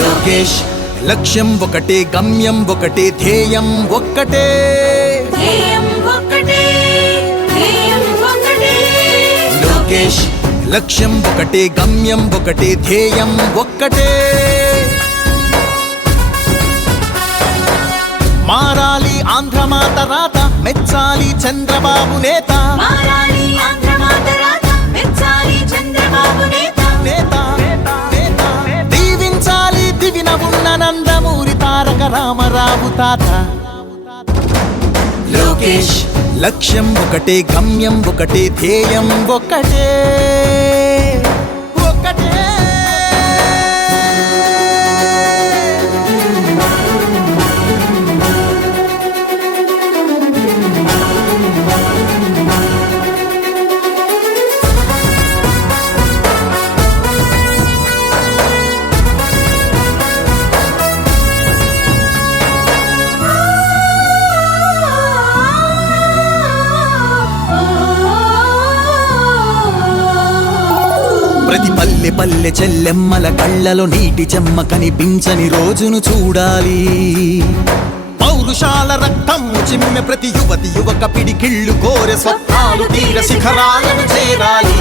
లోకేష్ లక్ష్యం ఒకటే, గమ్యం ఒకటే, ధ్యేయం ఒక్కటే. లోకేష్ లక్ష్యం ఒకటే, గమ్యం ఒకటే, ధ్యేయం ఒక్కటే. మారాలి ఆంధ్రమాత రాత, మెచ్చాలి చంద్రబాబు నేత. దీవించాలి దివిన ఉన్న నందమూరి తారక రామారావు తాత. లోకేష్ లక్ష్యం ఒకటే, గమ్యం ఒకటే, ధ్యేయం ఒకటే. ప్రతి పల్లె పల్లె చెల్లెమ్మల కళ్ళలో నీటి చెమ్మ కనిపించని రోజును చూడాలి. పౌరుషాల రక్తం చిమ్మె ప్రతి యువతి యువక పిడికిళ్ళు కోరె స్వప్నాలు తీర శిఖరాలను చేరాలి.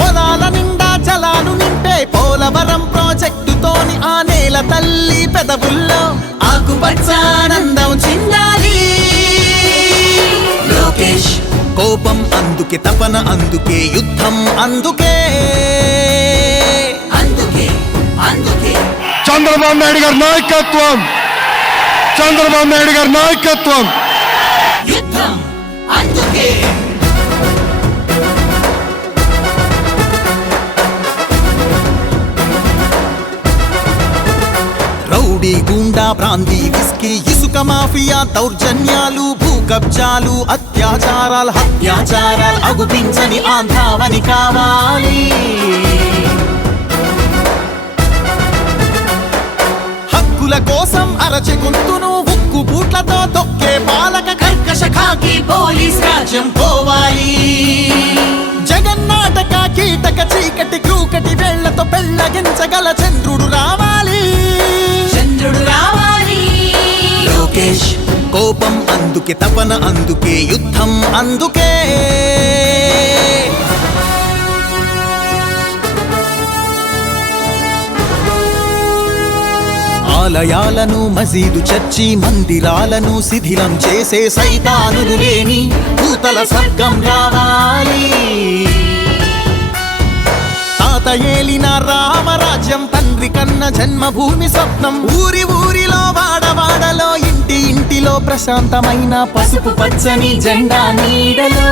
పొలాల నిండా జలాలు నింపే పోలవరం ప్రాజెక్టుతోని ఆ నేల తల్లి పెదవుల్లో ఆకుపచ్చానందం చిందాలి. లోకేష్ కోపం అందుకే, తపన అందుకే, యుద్ధం అందుకే. చంద్రబాబు నాయుడు గారి నాయకత్వం, చంద్రబాబు నాయుడు గారి నాయకత్వం, యుద్ధం అందుకే. రౌడీ గూండా ప్రాంతీ విస్కీ ఇసుక మాఫియా దౌర్జన్యాలు భూకబ్జాలు అత్యాచారాలు హత్యాచారాలు అగుపించని ఆంధ్రావని కావాలి. హక్కుల కోసం అరచె గొంతును ఉక్కు బూట్లతో తొక్కే పాలక కర్కశ ఖాకీ పోలీస్ రాజ్యం పోవాలి. జగన్నాటక కీటక చీకటి క్రూకటి వేళ్లతో పెళ్ళగించగల చంద్రుడు రావాలి. లోకేష్ కోపం అందుకే, తపన అందుకే, యుద్ధం అందుకే. ఆలయాలను మసీదు చర్చి మందిరాలను శిథిలం చేసే సైతానులు లేని భూతల స్వర్గం రావాలి. తాత ఏలిన రామరాజ్యం తండ్రి కన్న జన్మభూమి స్వప్నం. ఊరి ఊరిలో వాడవాడలో ఇంటి ఇంటిలో ప్రశాంతమైన పసుపు పచ్చని జెండా నీడలో.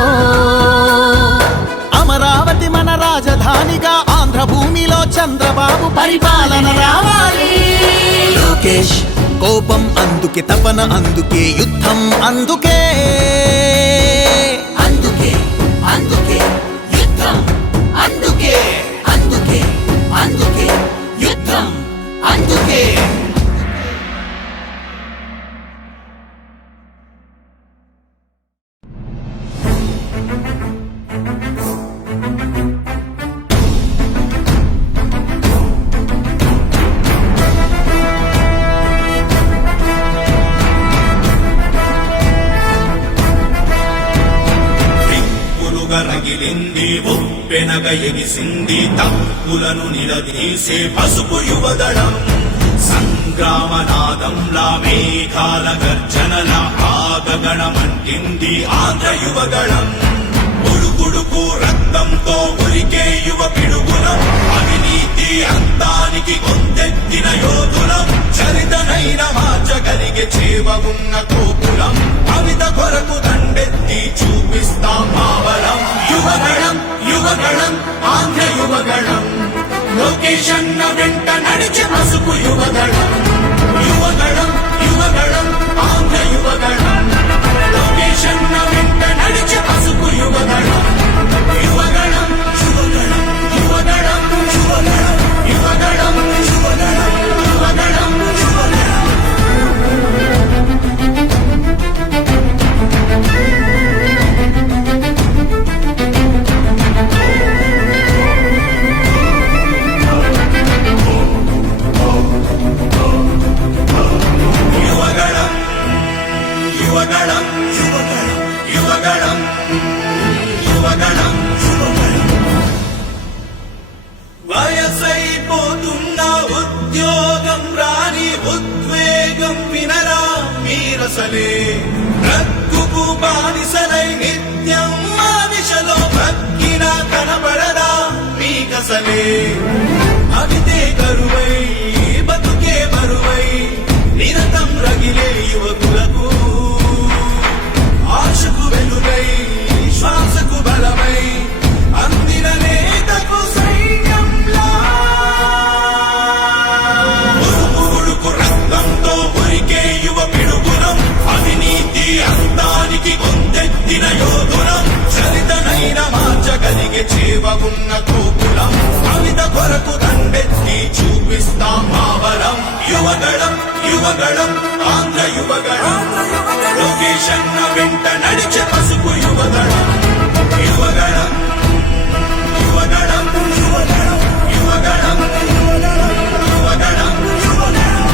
అమరావతి మన రాజధానిగా ఆంధ్ర భూమిలో చంద్రబాబు పరిపాలన రావాలి. లోకేష్ కోపం అందుకే, తపన అందుకే, యుద్ధం అందుకే. అందుకే అందుకే యుద్ధం అందుకే. అందుకే అందుకే యుద్ధం అందుకే. రగిలింది ఉప్పెనగ ఎగిసింది తప్పులను నిలదీసే పసుపు యువదళం. సంగ్రామనాదంలా మేఘాల గర్జనల ఆగగణమంటింది ఆంధ్ర యువగళం. ఉడుకుడుకు రక్తంతో ఉరికే యువ పిడుగులం. అవినీతి అంతానికి గొంతెత్తిన యోధులం. చరితనైన మార్చగలిగే చేవ ఉన్న కోపులం. కవిత కొరకు దండెత్తి చూపిస్తాం మావలం. యువగళం యువగళం ఆంధ్ర యువగళం. లోకేషన్న వెంట నడిచే పసుపు యువగళం. యువగళం యువగళం ఆంధ్ర యువగళం. లోకేషన్న వెంట నడిచే పసుపు యువగళం. యువగళం యువగళం యువగళం యువగళం యువగళం యువగళం యువగళం యువగళం. వలసలే బ్రతుకు బానిసలై నిత్యం మానిషలో బ్రతికినా కనబడదా మీకసలే అవితే కరువై బతుకే బరువై నిరతం రగిలే యువకులకు ఆశకు వెలుగై శ్వాసకు బలమై అందిన నేతకు సైన్యంలా ఉరుకు రక్తంతో ఉరికే యువ పిడుగునం అవినీతి అంతానికి కొందెత్తిన యోధునం చరితనైన మార్చగలిగే చేవగున్న తోపులం కవిత కొరకు దండెత్తి చూపిస్తాం మా బలం యువగళం యువగళం ఆంధ్ర యువగళం లొకేషన్ వెంట నడిచే పసుపు యువగళం యువగళం యువగళం యువగళం యువగళం యువగళం యువగళం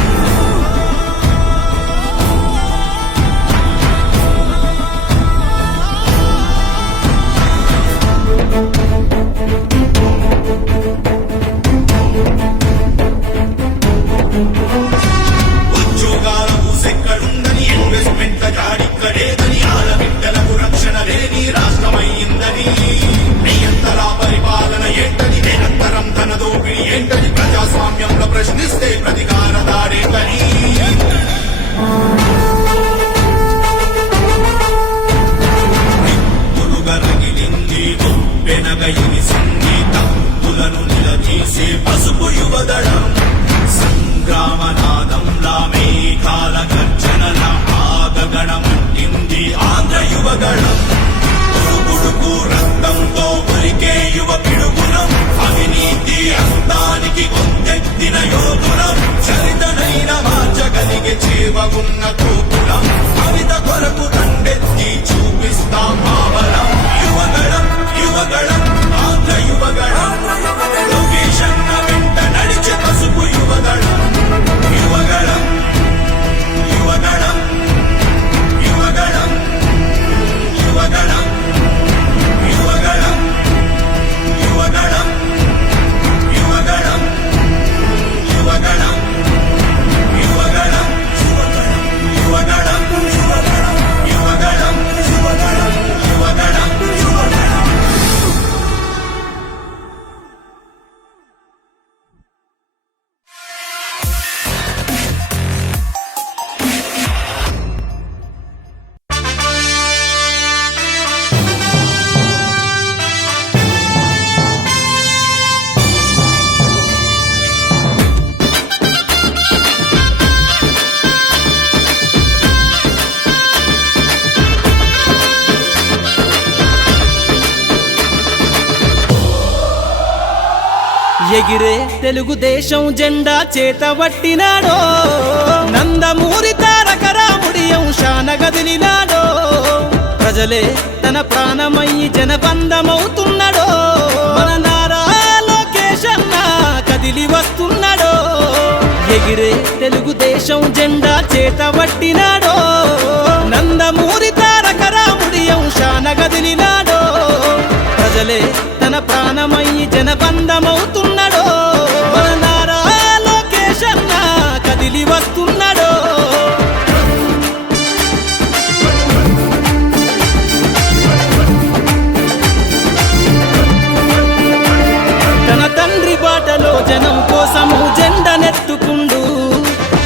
ఉద్యోగాల ఊసెక్కడుందని ఇన్వెస్ట్మెంట్ జాడిక్కడేదని ఆడబిడ్డలకు రక్షణ లేని రాష్ట్రమైందని నియంతర పరిపాలన ఏంటని నిరంతరం ధన దోపిడి ఏంటని ప్రజాస్వామ్యంలో ప్రశ్నిస్తే ప్రతికార దాడేంటని రగిలింది వెనగయిని సంగీతం పులను నిలదీసే పసుపు యువదళం సంగ్రామనాదంలా మేఘాల గర్జనల ఆగగణమంటింది ఆంధ్ర యువగళం ఉడుకు రక్తంతో ఉరికే యువ పిడుగునం అవినీతి అంతానికి కొందెత్తిన యోధునం చరితనైన మార్చగలిగే చేవగున్న తోపులం కవిత కొరకు దండెత్తి చూపిస్తాం మా బలం యువగళం యువగళం ఆంధ్ర యువగళం లొకేషన్ వెంట నడిచే పసుపు యువగళం యువగళం యువగళం యువగళం యువగళం యువగళం యువగళం యువగళం యువగళం యువగళం యువగళం యువగళం యువగళం యువగళం ఎగిరే తెలుగుదేశం జెండా చేతబట్టినాడో నందమూరి తారక రాముడి అంశాన గదిలినాడో ప్రజలే తన ప్రాణమయ్యి జనబంధమవుతున్నాడో మన నారా లోకేష్ అన్న కదిలి వస్తున్నాడో ఎగిరే తెలుగుదేశం జెండా చేతబట్టినాడో నందమూరి తారక రాముడి అంశాన గదిలినాడో ప్రజలే తన ప్రాణమయ్యి జనబంధమవుతున్నాడో మన నారా లోకేష్ అన్న కదిలి వస్తున్నాడో తన తండ్రి బాటలో జనం కోసము జెండనెత్తుకుండు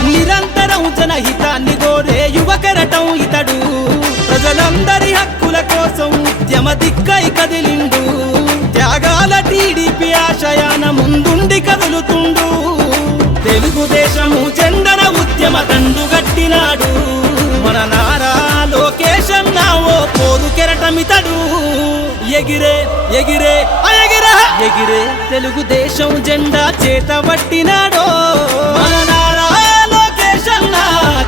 నిరంతరం జనహితాన్ని కోరే యువకరటం ఇతడు ప్రజలందరి హక్కుల కోసం ఉద్యమ దిక్కై కదిలిండు త్యాగాల టీడీపీ ఆశయాన ముందుండి కదులుతుండు తెలుగుదేశము జెండన ఉద్యమ దండుగట్టినాడు మన నారా లోకేష్ అన్న ఓ పోరు కెరటమితడు ఎగిరే ఎగిరే ఎగిరే ఎగిరే తెలుగుదేశం జెండా చేతబట్టినాడో మన నారా లోకేష్ అన్న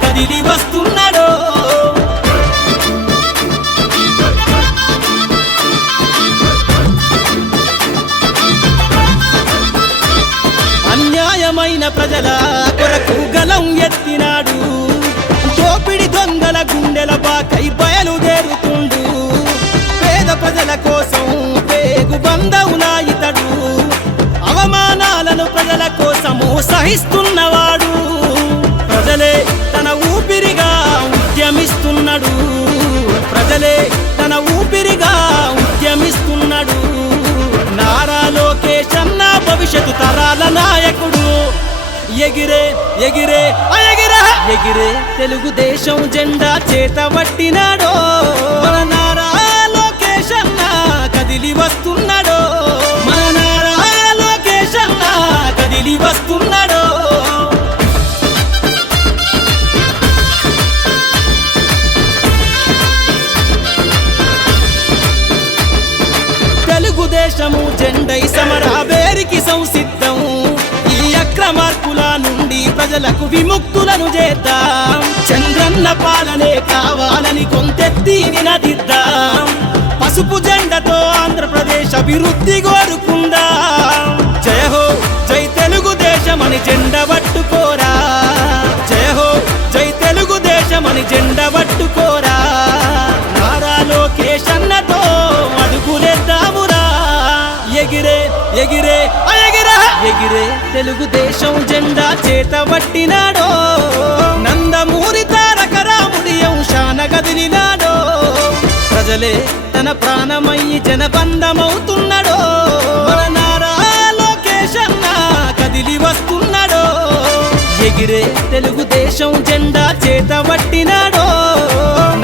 కదిలి వస్తున్నాడో అన్యాయమైన ప్రజల కొరకు గలం ఎత్తినాడు దోపిడి దొంగల గుండెల బాకై బయలుదేరుతుండు పేద ప్రజల కోసం పేగు బంధవులా ఇతడు అవమానాలను ప్రజల కోసము సహిస్తున్నవాడు ప్రజలే తన ఊపిరిగా ఉద్యమిస్తున్నాడు ప్రజలే తన ఊపిరిగా ఉద్యమిస్తున్నాడు. నారా లోకేష్ అన్న భవిష్యత్తు తరాల నాయకుడు. ఎగిరే ఎగిరే ఎగిరే ఎగిరే తెలుగుదేశం జెండా చేతబట్టినాడో మన నారా లోకేష్ అన్న కదిలి వస్తున్నాడో. మన నారా లోకేష్ అన్న కదిలి వస్తున్నాడో. తెలుగుదేశము జెండై సమరావేరికి సంసిద్ధం. ఈ అక్రమార్కుల నుండి ప్రజలకు విముక్తులను చేద్దాం. చంద్రన్న పాలనే కావాలని కొంతెత్తి నినదిద్దాం. పసుపు జెండతో ఆంధ్రప్రదేశ్ అభివృద్ధి కోరుకుందాం. జయ హో జై తెలుగుదేశం అని జెండ పట్టుకోరా. జయ హో జై తెలుగుదేశం అని జెండ పట్టుకోరా. నారా లోకేష్ అన్నతో అడుగులేద్దామురా. ఎగిరే ఎగిరే ఎగిరే ఎగిరే తెలుగుదేశం జెండా చేతబట్టినాడో. నందమూరి తారక రాముడి అంశాన గదిలినాడో. ప్రజలే తన ప్రాణమయ్యి జనబంధమవుతున్నాడో. మన నారా లోకేష్ అన్న కదిలి వస్తున్నాడో. ఎగిరే తెలుగుదేశం జెండా చేతబట్టినాడో.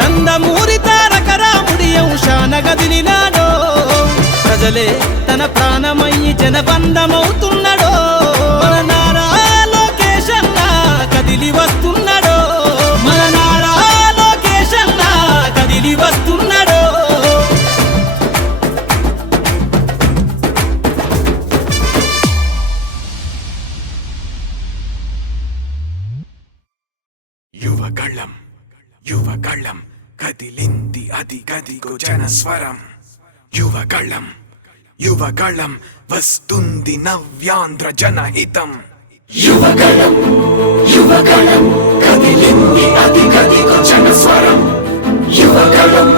నందమూరి తారక రాముడి అంశాన గదిలినాడో. ప్రజలే తన ప్రాణమయ్యి జనబంధమవుతున్నాడో. మన నారా లోకేష్ అన్న కదిలి వస్తున్నాడో. మన నారా లోకేష్ అన్న కదిలి వస్తున్నాడో. యువగళం యువగళం కదిలింది అది గదిగో జనస్వరం. యువగళం యువగళం వస్తుంది నవ్యాంధ్ర జనహితం. యువగళం యువగళం కదిలింది అది గదిగో జనస్వరం. యువగళం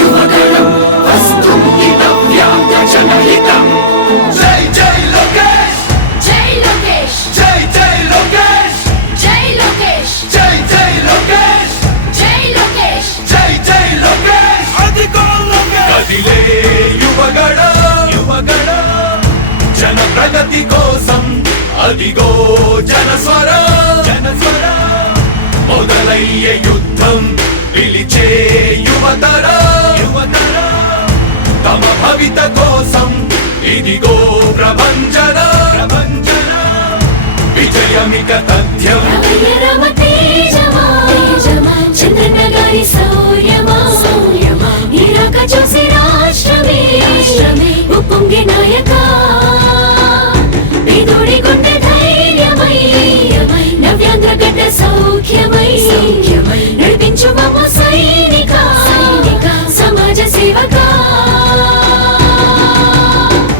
యువగళం వస్తుంది నవ్యాంధ్ర జనహితం. జై జై లోకేష్ జై లోకేష్ జై జై లోకేష్ జై లోకేష్ జై జై లోకేష్ జై లోకేష్ జై జై లోకేష్ అదిగో లోకేష్. కదిలే యువగళం యువగళం జన ప్రగతి కోసం అదిగో జనస్వరం. జనస్వరం మొదలయ్యే యుద్ధం పిలిచే యువతరం. యువతరం తమ భవిత కోసం ఇదిగో ప్రభంజనం. ప్రభంజనం విజయమిక తథ్యం. రమయ రమ తేజమా చంద్రన్న గారి శౌర్యమా నీరాక చూసి రాష్ట్రమే ఉప్పొంగే నాయక. పేదోడి గుండె ధైర్యమై నవ్యాంధ్ర గడ్డ సౌఖ్యమై నడిపించు మమ్మ సైనిక సమాజ సేవక.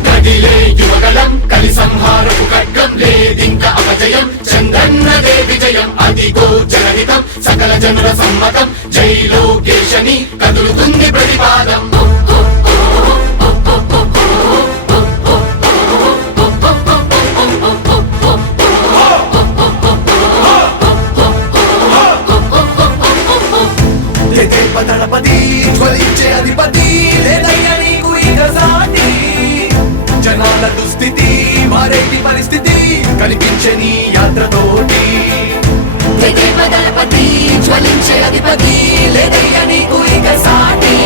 కదిలే యువగళం కలి సంహారపు ఖడ్గం లేదింక అపజయం. చంద్రన్నదే విజయం అదిగో జనహితం. సకల జనుల సమ్మతం జై లోకేశని కదులుతుంది ప్రతిపాదం. దళపతి జ్వలించే అధిపతి లేదయ్య నీకు ఇక సాటి. జనాల దుస్థితి మారేటి పరిస్థితి కనిపించే నీ యాత్రతోటి. దళపతి జ్వలించే అధిపతి లేదయ్య నీకు ఇక సాటి.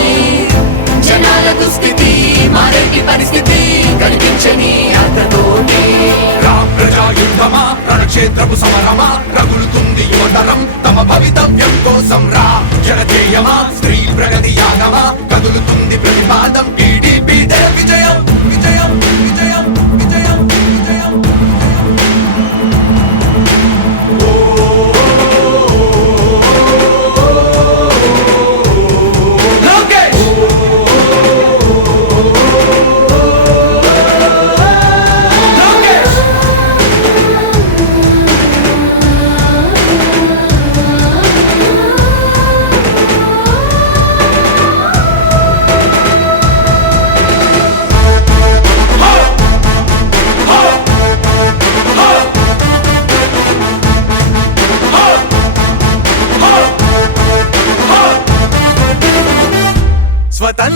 జనాల దుస్థితి మారేటి పరిస్థితి కనిపించే నీ యాత్రతోటి. ప్రజాయుద్ధమా రణక్షేత్రపు సమరమా రగులుతుంది యువతరం తమ భవితవ్యం కోసం. రా జనజేయమా స్త్రీ ప్రగతి యాగమా కదులుతుంది ప్రతిపాదం. టీడీపీ విజయం విజయం విజయం విజయం విజయం. లోకేష్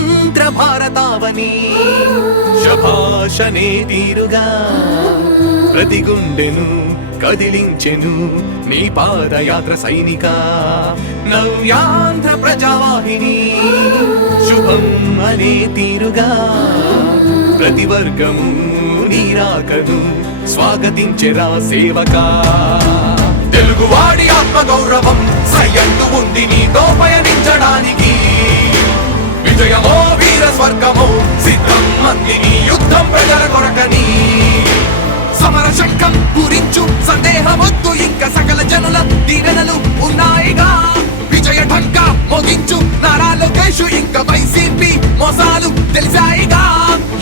స్వతంత్ర భారతావని శభాషనే తీరుగా ప్రతి గుండెను కదిలించెను నీ పాదయాత్ర సైనిక నవ్యాంధ్ర ప్రజావాహిని శుభం అనే తీరుగా ప్రతి వర్గము నీరాకను స్వాగతించెరా సేవకా తెలుగువాడి ఆత్మగౌరవం సయ్యంటూ ఉంది నీతో పయనించడానికి విజయమో వీర స్వర్గమో సిద్ధం మందిని యుద్ధం ప్రజల కొరకని సమర శంఖం పూరించు సందేహమొద్దు ఇంకా సకల జనుల దీవెనలు ఉన్నాయిగా విజయ ఢంకా మోగించు నారా లోకేష్ ఇంకా వైసీపీ మోసాలు తెలిసాయిగా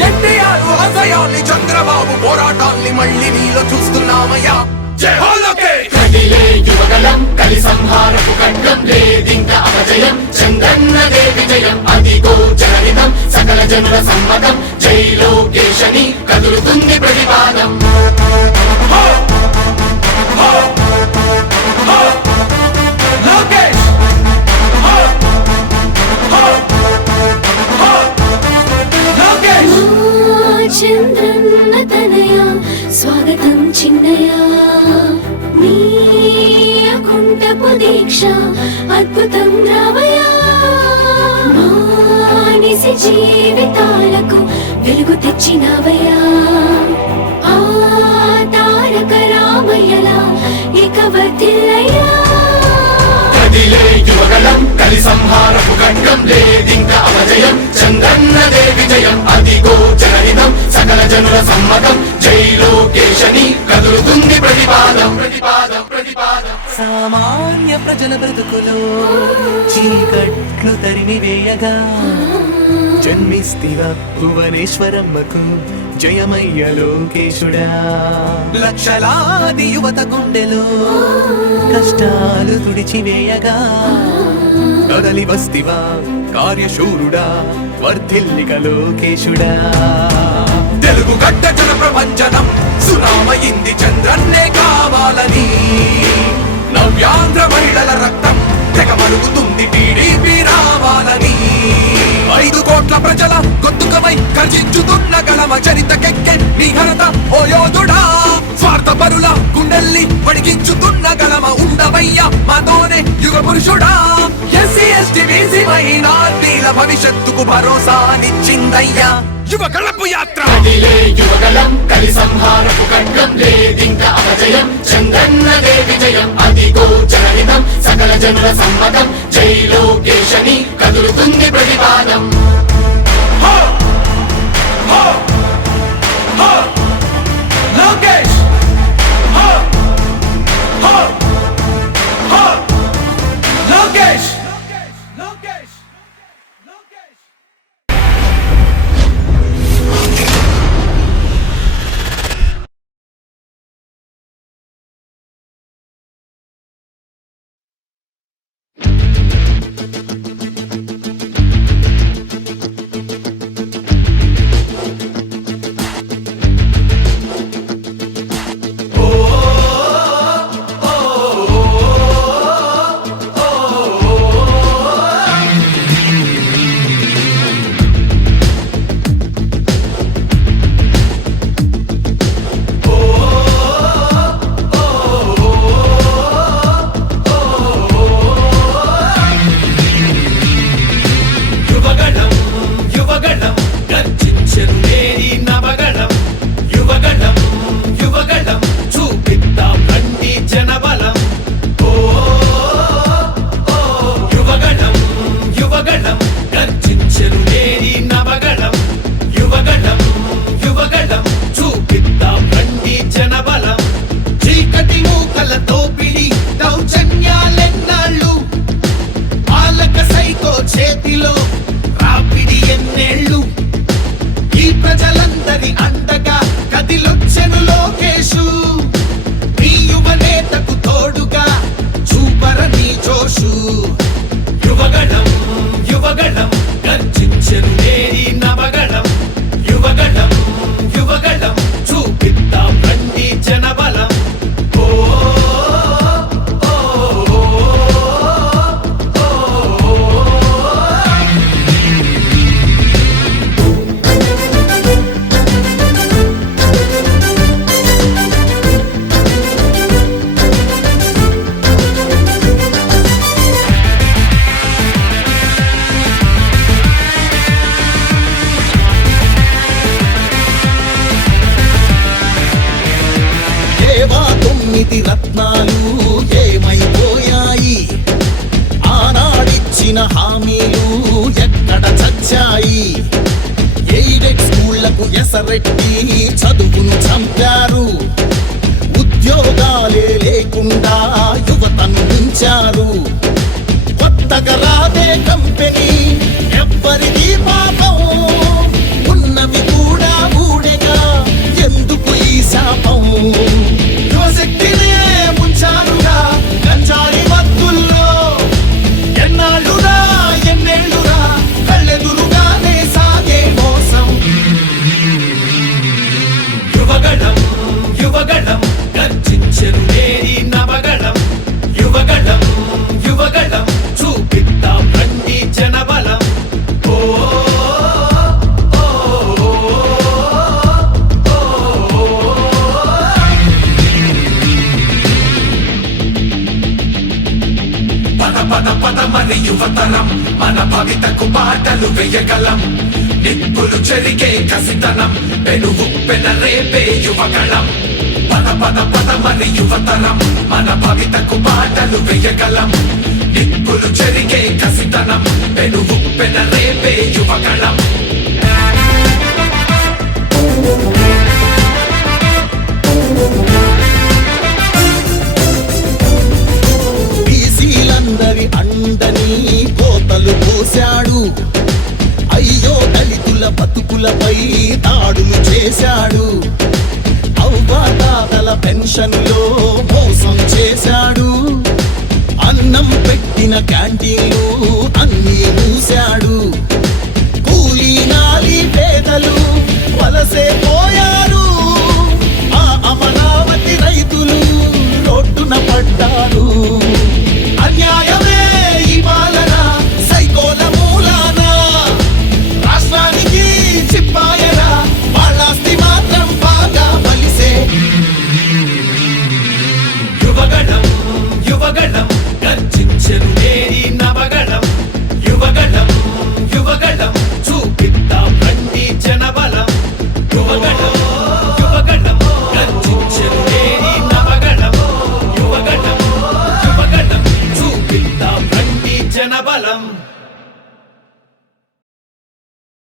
ఎన్టీఆర్ ఆశయాల్ని చంద్రబాబు పోరాటాల్ని మళ్ళీ నీలో చూస్తున్నామయ్యా జై హో లోకేష్ కదిలే యువగలం కలి సంహారపు ఖడ్గం లేదింక అపజయం చంద్రన్నదే విజయం అదిగో జనహితం సకల జనుల సమ్మతం జై లోకేశని కదులుతుంది ప్రతిపాదం లోకేష్ లోకేష్ చంద్రన్న తనయ స్వాగతం చిన్నయ నీ అకుంఠపు దీక్ష అద్భుతం రావయ మానిసి జీవితాలకు వెలుగు తెచ్చినవయా ఆ తారక రామయ్యలా ఇక వర్ధిల్లయ్యా కదిలే యువగలం కలి సంహారపు ఖడ్గం లేదింక అపజయం చంద్రన్నదే విజయం అదిగో జనహితం సకల జనుల సమ్మతం జై లోకేశని కదులుతుంది ప్రతిపాదం ప్రతిపాదం ప్రతిపాదం సామాన్య ప్రజల బ్రతుకులో చీకట్లు తరిమి వేయగా జన్మిస్తివా భువనేశ్వరమ్మకు జయమయ్య లోకేశుడా లక్షలాది యువత గుండెలో కష్టాలు తుడిచివేయగా కదలి వస్తివా కార్యశూరుడా వర్ధిల్లిక లోకేశుడా తెలుగు గడ్డ జన ప్రపంచనం సునామయింది చంద్రన్నే కావాలని నవ్యాంధ్ర మహిళల రక్తం తెగ మరుగుతుంది టీడీపీ రావాలని 5 కోట్ల ప్రజల గొంతుకమై గర్జించుతున్న గలమ చరితకెక్కె నీ ఘనత ఓ యోధుడా స్వార్థ పరుల గుండెల్ని వడికించుతున్న గలమ ఉండవయ్య మాతోనే యుగ పురుషుడా ఎస్సీ ఎస్టీ బీసీ మైనార్టీల భవిష్యత్తుకు భరోసానిచ్చిందయ్యా యువగళపు యాత్ర కదిలే యువగలం కలి సంహారపు ఖడ్గం లేదింక అపజయం చంద్రన్నదే విజయం అదిగో జనహితం సకల జనుల సమ్మతం జై లోకేశని కదులుతుంది ప్రతిపాదం లోకేష్ లోకేష్ లోకేష్ లోకేష్ యువగణం గర్జించెను నేరి నవ 9 రత్నాలు ఏమైపోయాయి? ఆనాడిచ్చిన హామీలు ఎక్కడ చచ్చాయి? ఎయిడెడ్ స్కూళ్లకు ఎసరెట్టి చదువును చంపారు. ఉద్యోగాలే లేకుండా యువతను ఉంచారు. కొత్తగా రాదే కంపెనీ ఎవ్వరిది పాపం, ఉన్నవి కూడా ఊడెగా ఎందుకు ఈ శాపం? యువశక్తినే ముంచారుగా గంజాయి మత్తుల్లో, ఎన్నాళ్ళురా ఎన్నేళ్ళురా కళ్ళెదురుగానే సాగే మోసం. యువగళం యువగళం గర్జించెను నేరి నవగళం. యువగళం యువగళం చూపిద్దాం రండి జనబలం. ఓ పద పద పద మరి యువతరం, మన భవితకు బాటలు వేయగలం. నిప్పులు చెరిగే కసితనం, పెనుగు పెనరేపే యువగళం. పద పద పద మరి యువతరం, మన భవితకు బాటలు వేయగలం. నిప్పులు చెరిగే కసితనం, పెనుగు పెనరేపే యువగళం. బీసీలందరి అండని కోతలు పోశాడు. అయ్యో దళితుల బతుకులపై దాడులు చేశాడు. అవ్వాతాతల పెన్షన్లో మోసం చేశాడు. అన్నం పెట్టిన క్యాంటీన్లు అన్నీ మూశాడు. కూలీ నాలి పేదలు వలసే పోయారు. ఆ అమరావతి రైతులు రోడ్డున పడ్డారు. అన్యాయమే ఈ పాలన సైకోల మూలాన, రాష్ట్రానికి చిప్పాయరా వాళ్ళాస్తి మాత్రం బాగా బలిసే. యువగళం యువగళం గర్జించెను